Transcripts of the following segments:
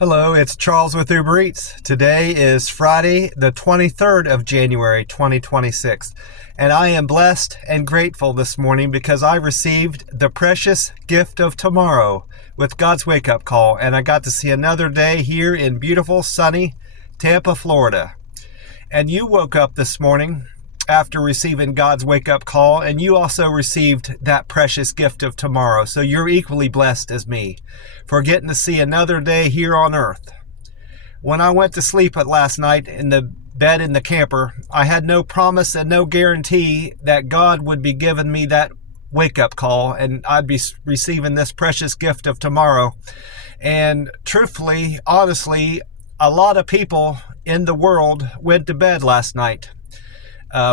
Hello, it's Charles with Uber Eats. Today is Friday, the 23rd of January, 2026. And I am blessed and grateful this morning because I received the precious gift of tomorrow with God's wake-up call. And I got to see another day here in beautiful, sunny Tampa, Florida. And you woke up this morning after receiving God's wake-up call, and you also received that precious gift of tomorrow. So you're equally blessed as me for getting to see another day here on earth. When I went to sleep last night in the bed in the camper, I had no promise and no guarantee that God would be giving me that wake-up call and I'd be receiving this precious gift of tomorrow. And truthfully, honestly, a lot of people in the world went to bed last night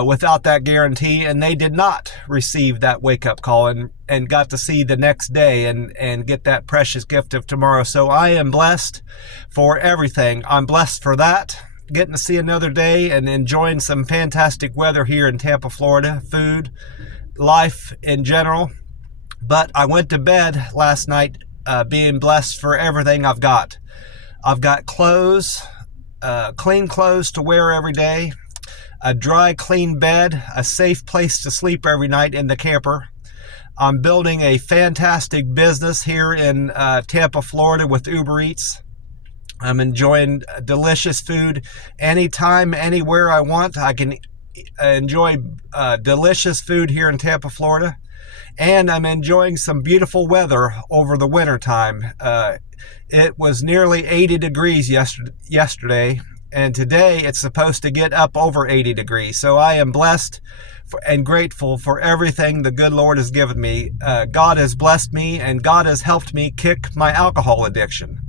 without that guarantee, and they did not receive that wake-up call and got to see the next day and get that precious gift of tomorrow. So I am blessed for everything. I'm blessed for that, getting to see another day and enjoying some fantastic weather here in Tampa, Florida, food, life in general. But I went to bed last night being blessed for everything I've got. I've got clothes, clean clothes to wear every day, a dry, clean bed, a safe place to sleep every night in the camper. I'm building a fantastic business here in Tampa, Florida with Uber Eats. I'm enjoying delicious food anytime, anywhere I want. I can enjoy delicious food here in Tampa, Florida. And I'm enjoying some beautiful weather over the winter time. It was nearly 80 degrees yesterday. And today it's supposed to get up over 80 degrees. So I am blessed and grateful for everything the good Lord has given me. God has blessed me and God has helped me kick my alcohol addiction.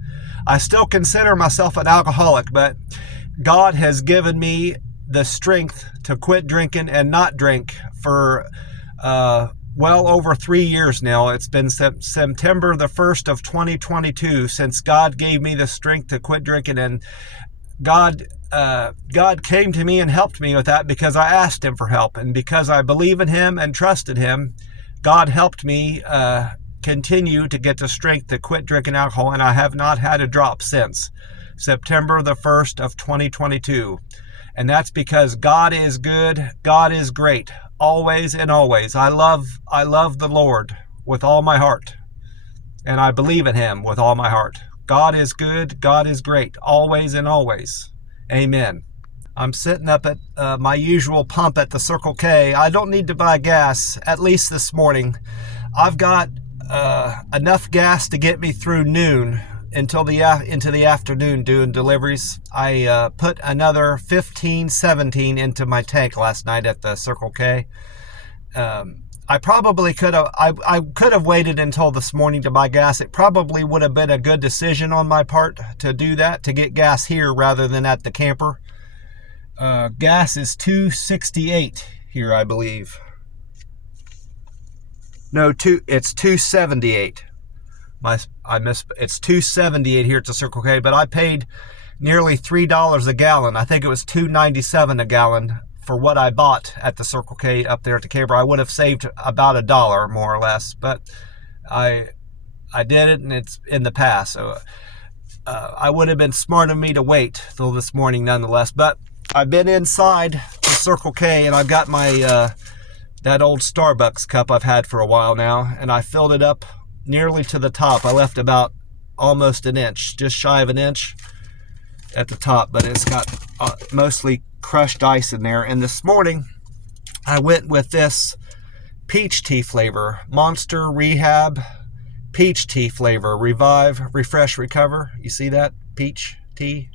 I still consider myself an alcoholic, but God has given me the strength to quit drinking and not drink for well over 3 years now. It's been September the 1st of 2022 since God gave me the strength to quit drinking, and God came to me and helped me with that because I asked Him for help, and because I believe in Him and trusted Him, God helped me continue to get the strength to quit drinking alcohol, and I have not had a drop since September the 1st of 2022. And that's because God is good, God is great, always and always. I love the Lord with all my heart, and I believe in Him with all my heart. God is good, God is great, always and always. Amen. I'm sitting up at my usual pump at the Circle K. I don't need to buy gas, at least this morning. I've got enough gas to get me through noon until into the afternoon doing deliveries. I put another 17 into my tank last night at the Circle K. I probably could have, I could have waited until this morning to buy gas. It probably would have been a good decision on my part to do that, to get gas here rather than at the camper. Gas is $2.68 here, I believe. No, it's $2.78. It's $2.78 here at the Circle K, but I paid nearly $3 a gallon. I think it was $2.97 a gallon for what I bought at the Circle K up there at the camper. I would have saved about $1 more or less, but I did it, and it's in the past. So I would have been smart of me to wait till this morning nonetheless. But I've been inside the Circle K, and I've got my that old Starbucks cup I've had for a while now, and I filled it up nearly to the top. I left about almost an inch, just shy of an inch at the top, but it's got mostly crushed ice in there. And this morning I went with this peach tea flavor, Monster Rehab peach tea flavor, Revive, Refresh, Recover. You see that? Peach tea.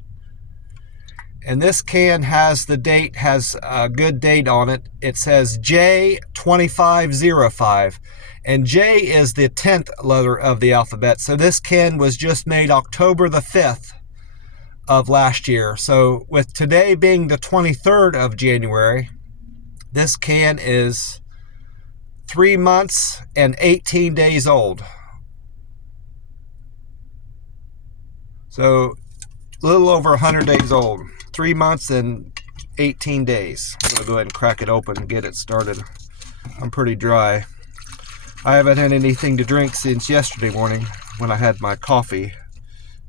And this can has the date, has a good date on it. It says J2505, and J is the 10th letter of the alphabet. So this can was just made October the 5th of last year. So with today being the 23rd of January, this can is 3 months and 18 days old. So a little over 100 days old. 3 months and 18 days. I'm gonna go ahead and crack it open and get it started. I'm pretty dry. I haven't had anything to drink since yesterday morning when I had my coffee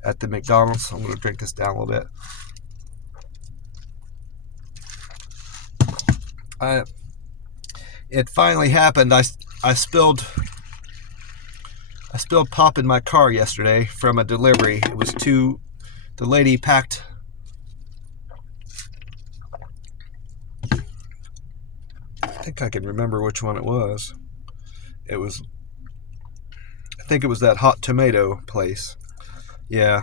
at the McDonald's. I'm going to drink this down a little bit. It finally happened. I spilled pop in my car yesterday from a delivery. It was the lady packed I think I can remember which one it was. I think it was that hot tomato place. Yeah.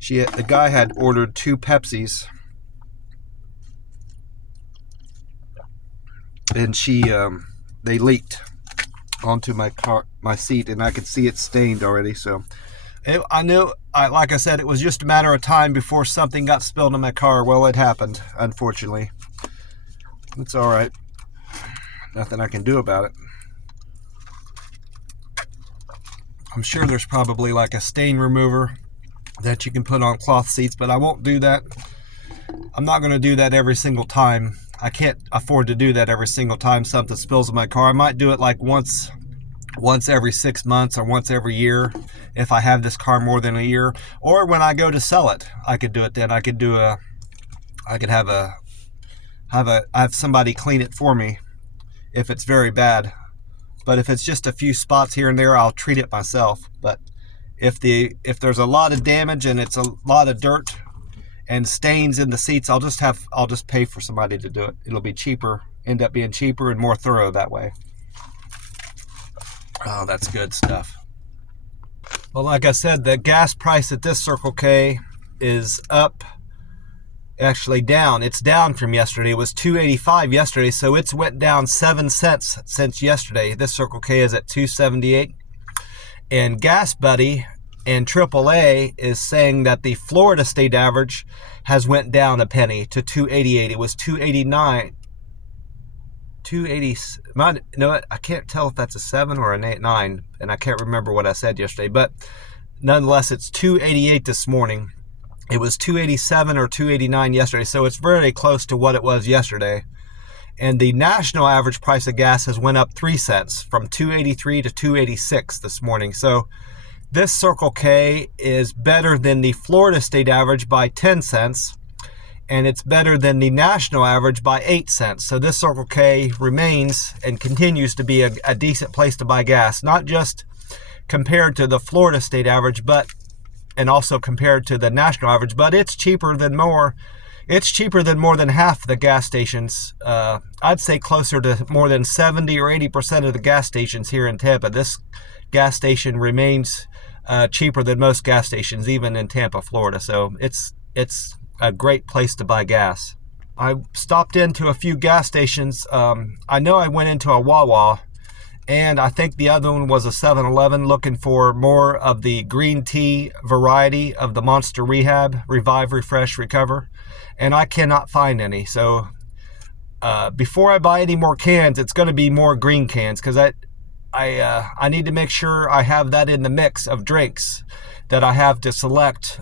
The guy had ordered 2 Pepsis, and they leaked onto my seat, and I could see it stained already. So I knew, like I said, it was just a matter of time before something got spilled in my car. Well, it happened, unfortunately. It's all right. Nothing I can do about it. I'm sure there's probably like a stain remover that you can put on cloth seats, but I won't do that. I'm not going to do that every single time. I can't afford to do that every single time something spills in my car. I might do it like once every 6 months or once every year if I have this car more than a year, or when I go to sell it, I could do it then. I could have somebody clean it for me if it's very bad. But if it's just a few spots here and there, I'll treat it myself. But if there's a lot of damage and it's a lot of dirt and stains in the seats, I'll just pay for somebody to do it. It'll be cheaper, end up being cheaper and more thorough that way. Oh, that's good stuff. Well, like I said, the gas price at this Circle K is up. Actually down. It's down from yesterday. It was $2.85 yesterday, so it's went down 7 cents since yesterday. This Circle K is at $2.78. And Gas Buddy and AAA is saying that the Florida state average has went down a penny to $2.88. It was $2.89. No, I can't tell if that's a 7 or an 9, and I can't remember what I said yesterday, but nonetheless, it's $2.88 this morning. It was $2.87 or $2.89 yesterday, so it's very close to what it was yesterday. And the national average price of gas has went up 3 cents from $2.83 to $2.86 this morning. So this Circle K is better than the Florida state average by 10 cents, and it's better than the national average by 8 cents. So this Circle K remains and continues to be a decent place to buy gas, not just compared to the Florida state average, and also compared to the national average, but it's cheaper than more than half the gas stations. I'd say closer to more than 70 or 80% of the gas stations here in Tampa. This gas station remains cheaper than most gas stations, even in Tampa, Florida. So it's a great place to buy gas. I stopped into a few gas stations. I know I went into a Wawa, and I think the other one was a 7-Eleven, looking for more of the green tea variety of the Monster Rehab, Revive, Refresh, Recover, and I cannot find any. So before I buy any more cans, it's going to be more green cans, because I need to make sure I have that in the mix of drinks that I have to select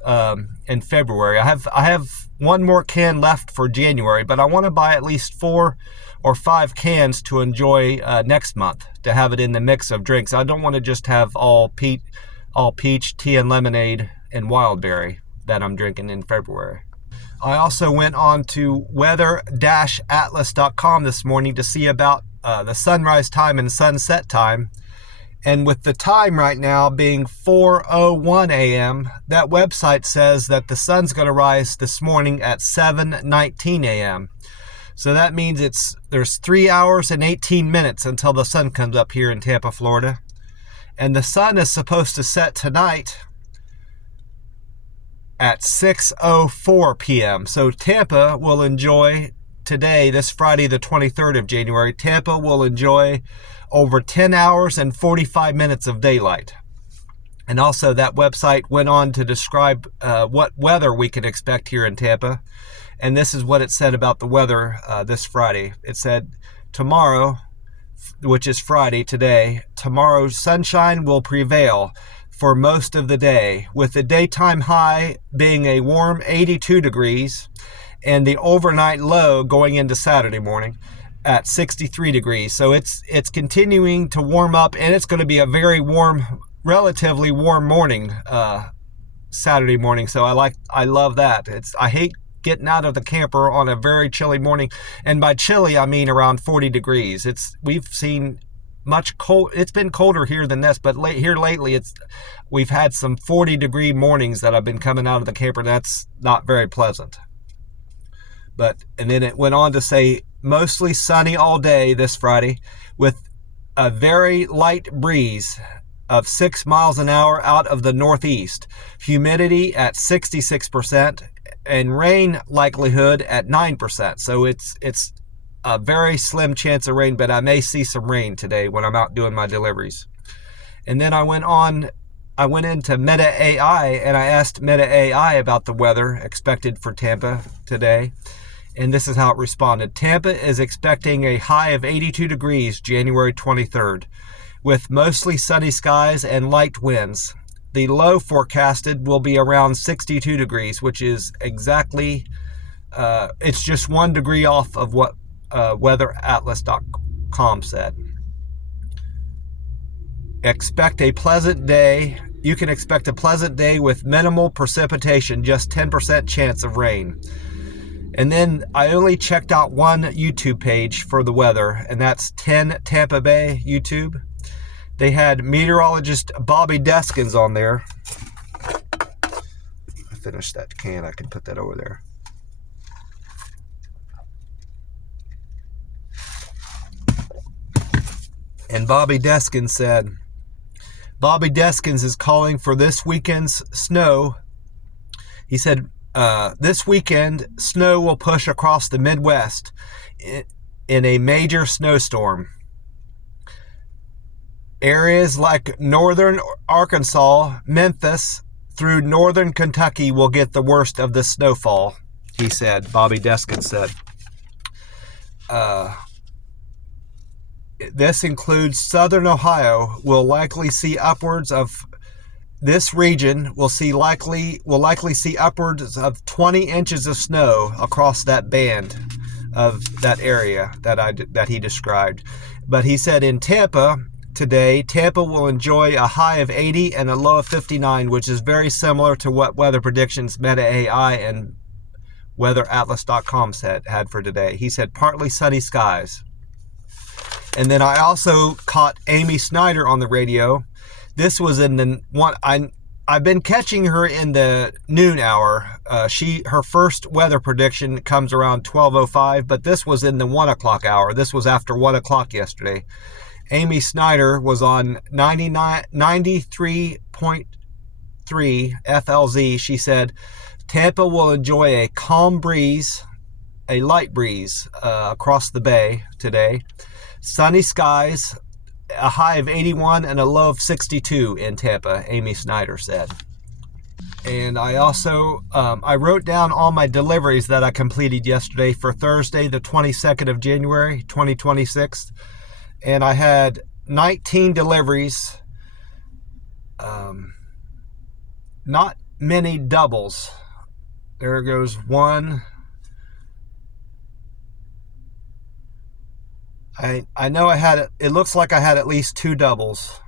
in February. I have one more can left for January, but I want to buy at least 4 or 5 cans to enjoy next month, to have it in the mix of drinks. I don't want to just have all peach, tea and lemonade and wild berry that I'm drinking in February. I also went on to weather-atlas.com this morning to see about the sunrise time and sunset time. And with the time right now being 4:01 a.m., that website says that the sun's going to rise this morning at 7:19 a.m. So that means there's 3 hours and 18 minutes until the sun comes up here in Tampa, Florida. And the sun is supposed to set tonight at 6:04 p.m. So Tampa will enjoy today, this Friday, the 23rd of January, Tampa will enjoy over 10 hours and 45 minutes of daylight. And also that website went on to describe what weather we can expect here in Tampa. And this is what it said about the weather this Friday. It said tomorrow, which is Friday today, tomorrow's sunshine will prevail for most of the day, with the daytime high being a warm 82 degrees and the overnight low going into Saturday morning at 63 degrees. So it's continuing to warm up, and it's going to be a very warm, relatively warm morning Saturday morning, so I love that. I hate getting out of the camper on a very chilly morning, and by chilly I mean around 40 degrees. We've seen much cold. It's been colder here than this, but here lately we've had some 40-degree mornings that I've been coming out of the camper. That's not very pleasant. And then it went on to say mostly sunny all day this Friday with a very light breeze of 6 miles an hour out of the northeast, humidity at 66%, and rain likelihood at 9%. So it's a very slim chance of rain, but I may see some rain today when I'm out doing my deliveries. And then I went into Meta AI, and I asked Meta AI about the weather expected for Tampa today. And this is how it responded. Tampa is expecting a high of 82 degrees January 23rd, with mostly sunny skies and light winds. The low forecasted will be around 62 degrees, which is exactly, it's just 1 degree off of what weatheratlas.com said. Expect a pleasant day. You can expect a pleasant day with minimal precipitation, just 10% chance of rain. And then I only checked out one YouTube page for the weather, and that's 10 Tampa Bay YouTube. They had meteorologist Bobby Deskins on there. I finished that can. I can put that over there. And Bobby Deskins said, Bobby Deskins is calling for this weekend's snow. He said, this weekend, snow will push across the Midwest in a major snowstorm. Areas like northern Arkansas, Memphis, through northern Kentucky will get the worst of the snowfall, he said. Bobby Deskins said. This includes southern Ohio. Will likely see upwards of this region will likely see upwards of 20 inches of snow across that band of that area that he described. But he said in Tampa today, Tampa will enjoy a high of 80 and a low of 59, which is very similar to what weather predictions Meta AI and weatheratlas.com had for today. He said partly sunny skies. And then I also caught Amy Snyder on the radio. This was in the one I've been catching her in the noon hour. Her first weather prediction comes around 12:05, but this was in the 1 o'clock hour. This was after 1 o'clock yesterday. Amy Snyder was on 93.3 FLZ. She said Tampa will enjoy a calm breeze, a light breeze across the bay today. Sunny skies, a high of 81 and a low of 62 in Tampa, Amy Snyder said. And I also, I wrote down all my deliveries that I completed yesterday for Thursday, the 22nd of January, 2026. And I had 19 deliveries, not many doubles. There goes one. I know it looks like I had at least 2 doubles.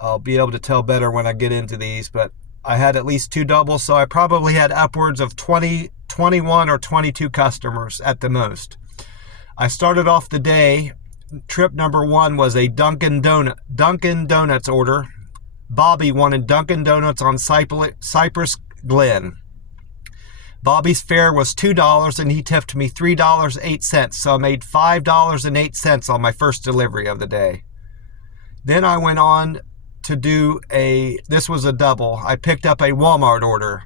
I'll be able to tell better when I get into these, but I had at least 2 doubles, so I probably had upwards of 20, 21 or 22 customers at the most. I started off the day, trip number 1 was a Dunkin' Donuts order. Bobby wanted Dunkin' Donuts on Cypress Glen. Bobby's fare was $2 and he tipped me $3.08, so I made $5.08 on my first delivery of the day. Then I went on to do this was a double. I picked up a Walmart order.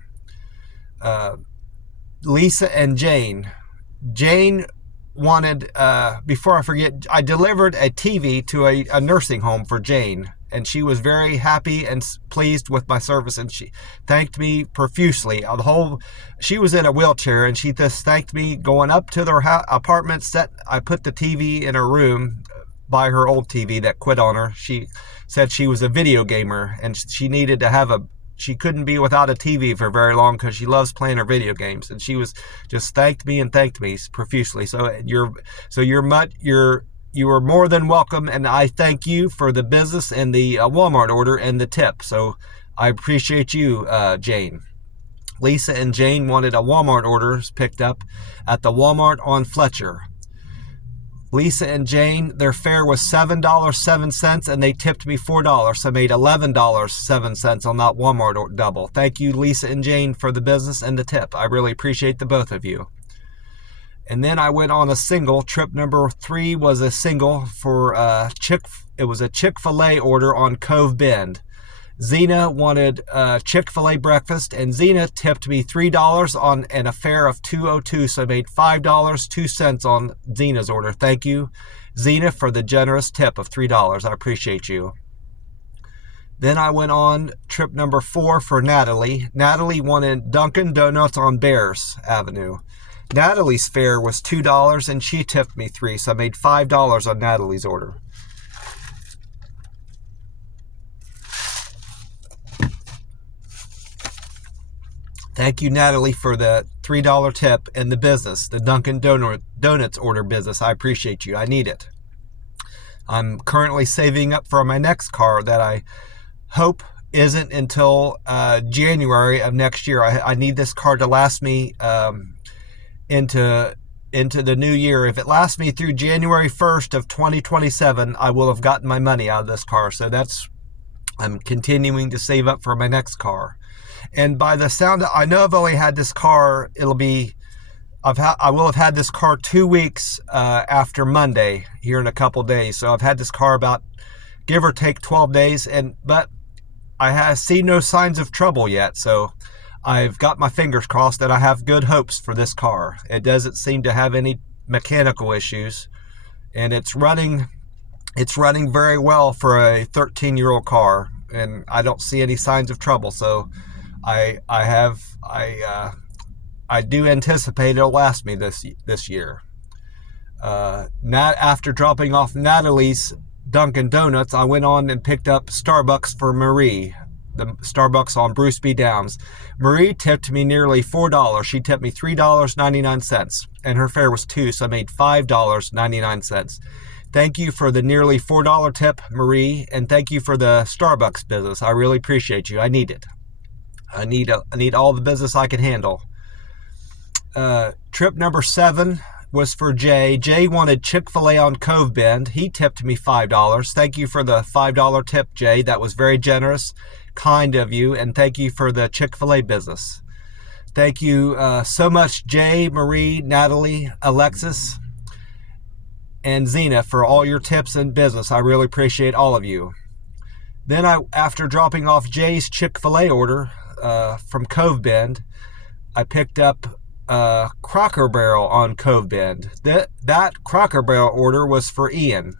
Lisa and Jane. Jane wanted, before I forget, I delivered a TV to a nursing home for Jane. And she was very happy and pleased with my service, and she thanked me profusely. She was in a wheelchair, and she just thanked me going up to their apartment. I put the TV in her room by her old TV that quit on her. She said she was a video gamer, and she needed to she couldn't be without a TV for very long because she loves playing her video games. And she was just thanked me profusely. You are more than welcome, and I thank you for the business and the Walmart order and the tip. So I appreciate you, Jane. Lisa and Jane wanted a Walmart order picked up at the Walmart on Fletcher. Lisa and Jane, their fare was $7.07, and they tipped me $4. So I made $11.07 on that Walmart double. Thank you, Lisa and Jane, for the business and the tip. I really appreciate the both of you. And then I went on a single. Trip number 3 was a single for it was a Chick-fil-A order on Cove Bend. Zena wanted Chick-fil-A breakfast, and Zena tipped me $3 on and a fare of $2.02, so I made $5.02 on Zena's order. Thank you, Zena, for the generous tip of $3. I appreciate you. Then I went on trip number 4 for Natalie. Natalie wanted Dunkin' Donuts on Bears Avenue. Natalie's fare was $2, and she tipped me $3, so I made $5 on Natalie's order. Thank you, Natalie, for the $3 tip and the business, the Dunkin' Donuts order business. I appreciate you. I need it. I'm currently saving up for my next car that I hope isn't until January of next year. I need this car to last me into the new year. If it lasts me through January 1st of 2027, I will have gotten my money out of this car. So I'm continuing to save up for my next car. And by the sound, I know I've only had this car. I will have had this car 2 weeks after Monday here in a couple days. So I've had this car about give or take 12 days, but I have seen no signs of trouble yet. So I've got my fingers crossed that I have good hopes for this car. It doesn't seem to have any mechanical issues, and it's running very well for a 13-year-old car, and I don't see any signs of trouble. So I do anticipate it'll last me this year. After dropping off Natalie's Dunkin' Donuts, I went on and picked up Starbucks for Marie, the Starbucks on Bruce B. Downs. Marie tipped me nearly $4. She tipped me $3.99, and her fare was $2, so I made $5.99. Thank you for the nearly $4 tip, Marie, and thank you for the Starbucks business. I really appreciate you. I need it. I need all the business I can handle. Trip number 7 was for Jay. Jay wanted Chick-fil-A on Cove Bend. He tipped me $5. Thank you for the $5 tip, Jay. That was very generous, kind of you, and thank you for the Chick-fil-A business. Thank you so much, Jay, Marie, Natalie, Alexis, and Zena, for all your tips and business. I really appreciate all of you. Then after dropping off Jay's Chick-fil-A order from Cove Bend, I picked up Cracker Barrel on Cove Bend. That Cracker Barrel order was for Ian.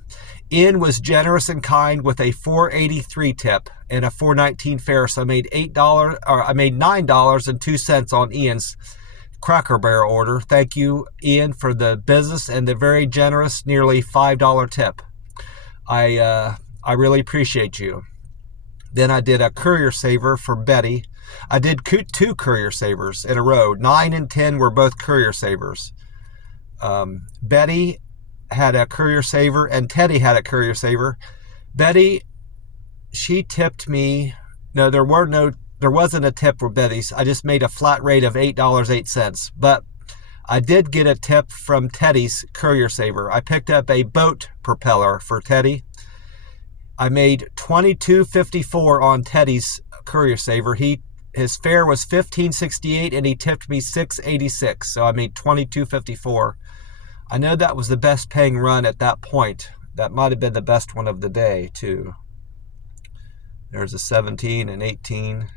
Ian was generous and kind with a $4.83 tip and a $4.19 fare, so I made $9.02 on Ian's Cracker Barrel order. Thank you, Ian, for the business and the very generous, nearly $5 tip. I really appreciate you. Then I did a courier saver for Betty. I did 2 courier savers in a row. 9 and 10 were both courier savers. Betty had a courier saver and Teddy had a courier saver. Betty, she tipped me. No, there wasn't a tip for Betty's. I just made a flat rate of $8.08. But I did get a tip from Teddy's courier saver. I picked up a boat propeller for Teddy. I made $22.54 on Teddy's courier saver. His fare was $15.68 and he tipped me $6.86. So I made $22.54. I know that was the best paying run at that point. That might have been the best one of the day too. There's a 17 and 18. There's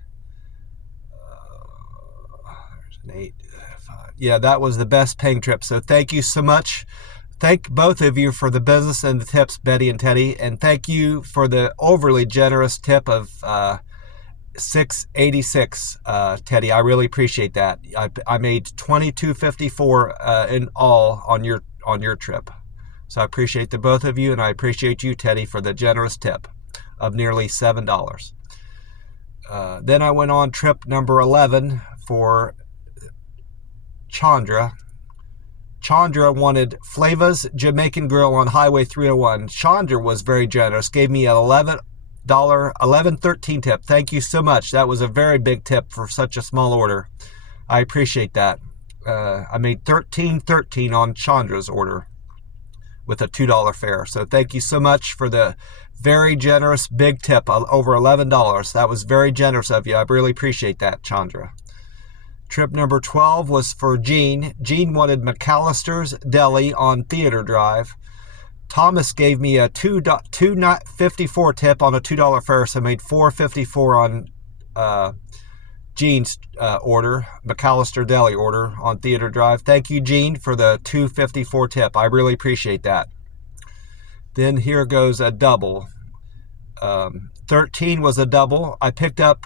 an 8. 5. Yeah, that was the best paying trip. So thank you so much. Thank both of you for the business and the tips, Betty and Teddy, and thank you for the overly generous tip of $6.86, Teddy. I really appreciate that. I made $22.54 in all on your trip, so I appreciate the both of you, and I appreciate you, Teddy, for the generous tip of nearly $7. Then I went on trip number 11 for Chandra. Chandra wanted Flava's Jamaican Grill on Highway 301. Chandra was very generous, gave me an $11.13 tip. Thank you so much. That was a very big tip for such a small order. I appreciate that. I made $13.13 on Chandra's order with a $2 fare. So thank you so much for the very generous big tip, over $11. That was very generous of you. I really appreciate that, Chandra. Trip number 12 was for Gene. Gene wanted McAllister's Deli on Theater Drive. Thomas gave me a $2.54 tip on a $2 fare, so I made $4.54 on Gene's order, McAllister Deli order on Theater Drive. Thank you, Gene, for the $2.54 tip. I really appreciate that. Then here goes a double. 13 was a double. I picked up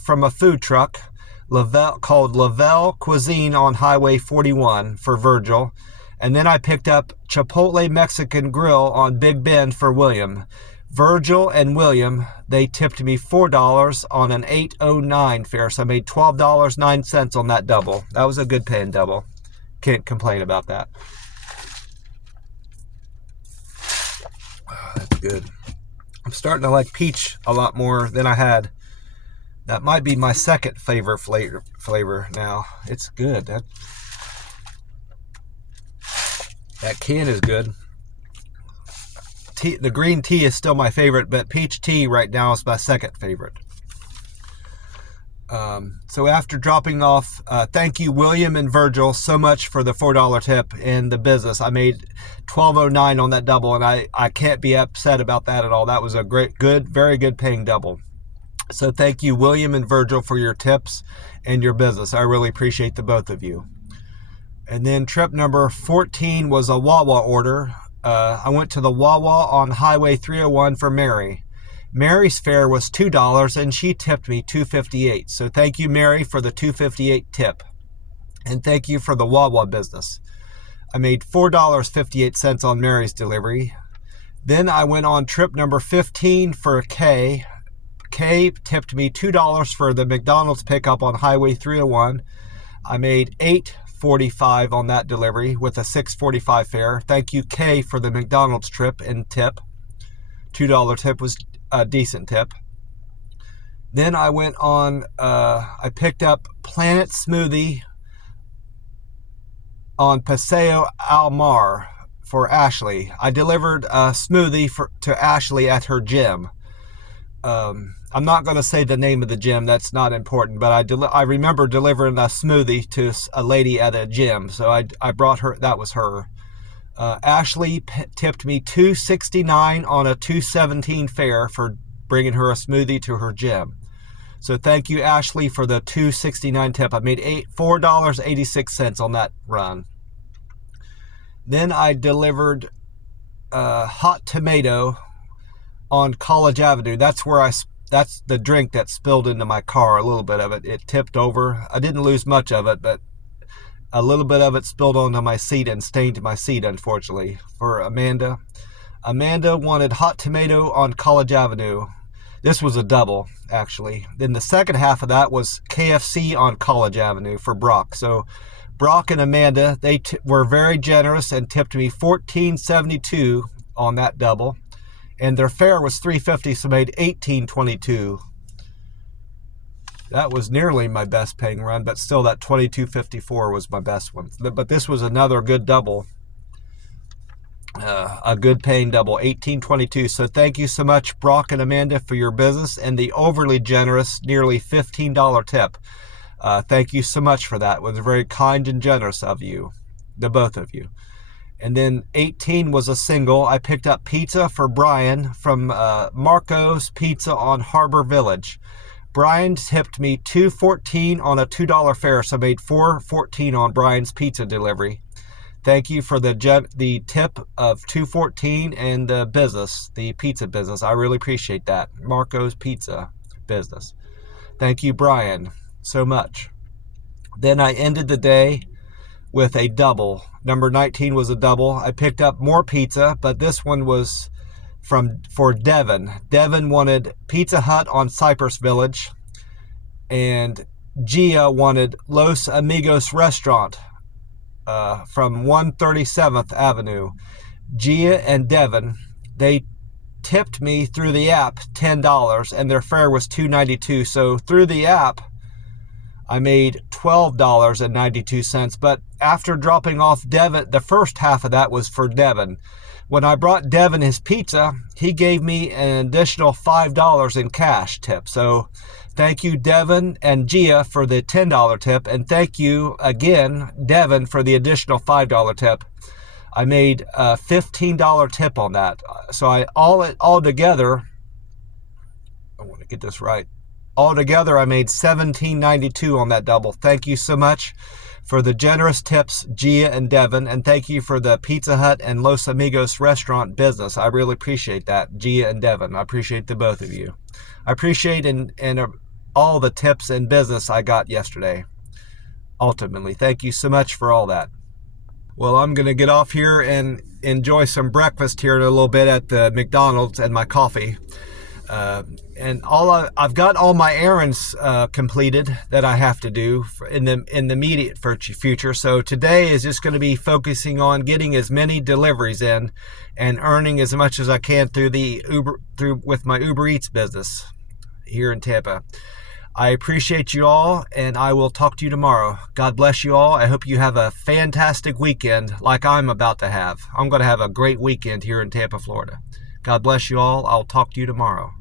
from a food truck called Lavelle Cuisine on Highway 41 for Virgil. And then I picked up Chipotle Mexican Grill on Big Bend for William. Virgil and William, they tipped me $4 on an $8.09 fare, so I made $12.09 on that double. That was a good paying double. Can't complain about that. Oh, that's good. I'm starting to like peach a lot more than I had. That might be my second favorite flavor now. It's good. That can is good. The green tea is still my favorite, but peach tea right now is my second favorite. So after dropping off, thank you, William and Virgil, so much for the $4 tip in the business. I made $12.09 on that double, and I can't be upset about that at all. That was a very good paying double. So thank you, William and Virgil, for your tips and your business. I really appreciate the both of you. And then trip number 14 was a Wawa order. I went to the Wawa on Highway 301 for Mary. Mary's fare was $2 and she tipped me $2.58. So thank you, Mary, for the $2.58 tip. And thank you for the Wawa business. I made $4.58 on Mary's delivery. Then I went on trip number 15 for Kay. Kay tipped me $2 for the McDonald's pickup on Highway 301. I made $8.45 on that delivery with a $6.45 fare. Thank you, Kay, for the McDonald's trip and tip. $2 tip was a decent tip. Then I went on, I picked up Planet Smoothie on Paseo Al Mar for Ashley. I delivered a smoothie to Ashley at her gym. I'm not going to say the name of the gym. That's not important. But I remember delivering a smoothie to a lady at a gym. So I brought her. That was her. Ashley tipped me $2.69 on a $2.17 fare for bringing her a smoothie to her gym. So thank you, Ashley, for the $2.69 tip. I made $4.86 on that run. Then I delivered hot tomato on College Avenue. That's the drink that spilled into my car. A little bit of it. It tipped over. I didn't lose much of it, but a little bit of it spilled onto my seat and stained my seat, unfortunately, for Amanda. Amanda wanted hot tomato on College Avenue. This was a double, actually. Then the second half of that was KFC on College Avenue for Brock. So Brock and Amanda, they were very generous and tipped me $14.72 on that double. And their fare was $3.50, so made $18.22. That was nearly my best paying run, but still that $22.54 was my best one. But this was another good double, a good paying double, $18.22. So thank you so much, Brock and Amanda, for your business and the overly generous, nearly $15 tip. Thank you so much for that. It was very kind and generous of you, the both of you. And then 18 was a single. I picked up pizza for Brian from Marco's Pizza on Harbor Village. Brian tipped me $2.14 on a $2 fare, so I made $4.14 on Brian's pizza delivery. Thank you for the tip of $2.14 and the business, the pizza business. I really appreciate that. Marco's Pizza business. Thank you, Brian, so much. Then I ended the day with a double. Number 19 was a double. I picked up more pizza, but this one was for Devin. Devin wanted Pizza Hut on Cypress Village, and Gia wanted Los Amigos Restaurant from 137th Avenue. Gia and Devin, they tipped me through the app $10, and their fare was $2.92. So through the app, I made $12.92. But after dropping off Devin, the first half of that was for Devin. When I brought Devin his pizza, he gave me an additional $5 in cash tip. So thank you, Devin and Gia, for the $10 tip. And thank you again, Devin, for the additional $5 tip. I made a $15 tip on that. So all together, I want to get this right. Altogether, I made $17.92 on that double. Thank you so much for the generous tips, Gia and Devin, and thank you for the Pizza Hut and Los Amigos restaurant business. I really appreciate that, Gia and Devin. I appreciate the both of you. I appreciate all the tips and business I got yesterday. Ultimately, thank you so much for all that. Well, I'm going to get off here and enjoy some breakfast here in a little bit at the McDonald's and my coffee. And I've got all my errands completed that I have to do in the immediate future. So today is just going to be focusing on getting as many deliveries in and earning as much as I can with my Uber Eats business here in Tampa. I appreciate you all, and I will talk to you tomorrow. God bless you all. I hope you have a fantastic weekend like I'm about to have. I'm going to have a great weekend here in Tampa, Florida. God bless you all. I'll talk to you tomorrow.